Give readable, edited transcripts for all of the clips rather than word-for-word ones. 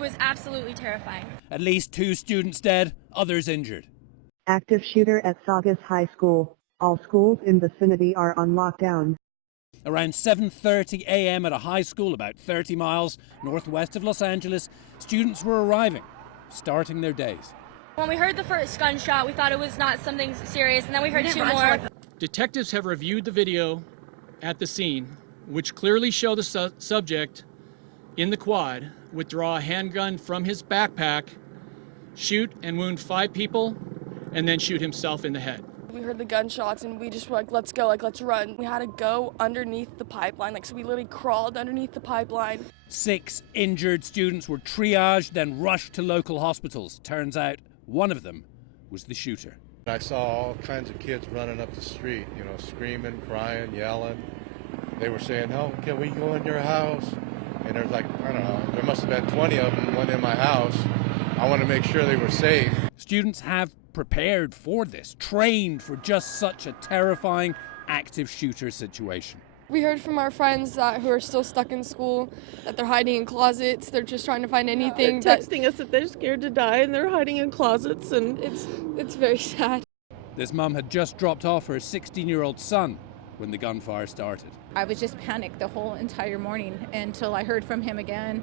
It was absolutely terrifying. At least 2 students dead, others injured. Active shooter at Saugus High School. All schools in vicinity are on lockdown. Around 7:30 a.m. at a high school about 30 miles northwest of Los Angeles, students were arriving, starting their days. When we heard the first gunshot, we thought it was not something serious, and then we heard 2 more. Detectives have reviewed the video at the scene, which clearly show the subject in the quad withdraw a handgun from his backpack, shoot and wound 5 people, and then shoot himself in the head. We heard the gunshots and we just were like, let's go, like, let's run. We had to go underneath the pipeline, like, so we literally crawled underneath the pipeline. 6 injured students were triaged, then rushed to local hospitals. Turns out one of them was the shooter. I saw all kinds of kids running up the street, screaming, crying, yelling. They were saying, "Oh, can we go in your house?" And there's like, I don't know, there must have been 20 of them went in my house. I want to make sure they were safe. Students have prepared for this, trained for just such a terrifying active shooter situation. We heard from our friends who are still stuck in school that they're hiding in closets. They're just trying to find anything. They're texting us that they're scared to die and they're hiding in closets, and it's very sad. This mum had just dropped off her 16-year-old son when the gunfire started. I was just panicked the whole entire morning until I heard from him again,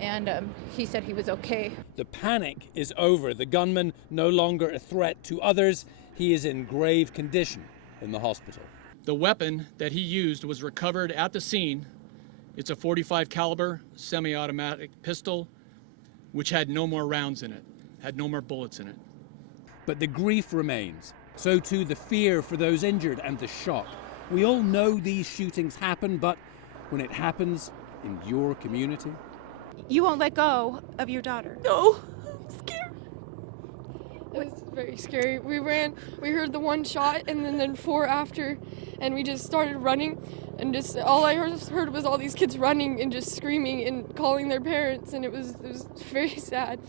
and he said he was okay. The panic is over. The gunman no longer a threat to others. He is in grave condition in the hospital. The weapon that he used was recovered at the scene. It's a .45 caliber semi-automatic pistol, which had no more rounds in it, had no more bullets in it. But the grief remains. So too the fear for those injured and the shock. We all know these shootings happen, but when it happens in your community... You won't let go of your daughter. no, I'm scared. It was very scary. We heard the one shot and then 4 after, and we just started running, and just all I heard was all these kids running and just screaming and calling their parents, and it was very sad.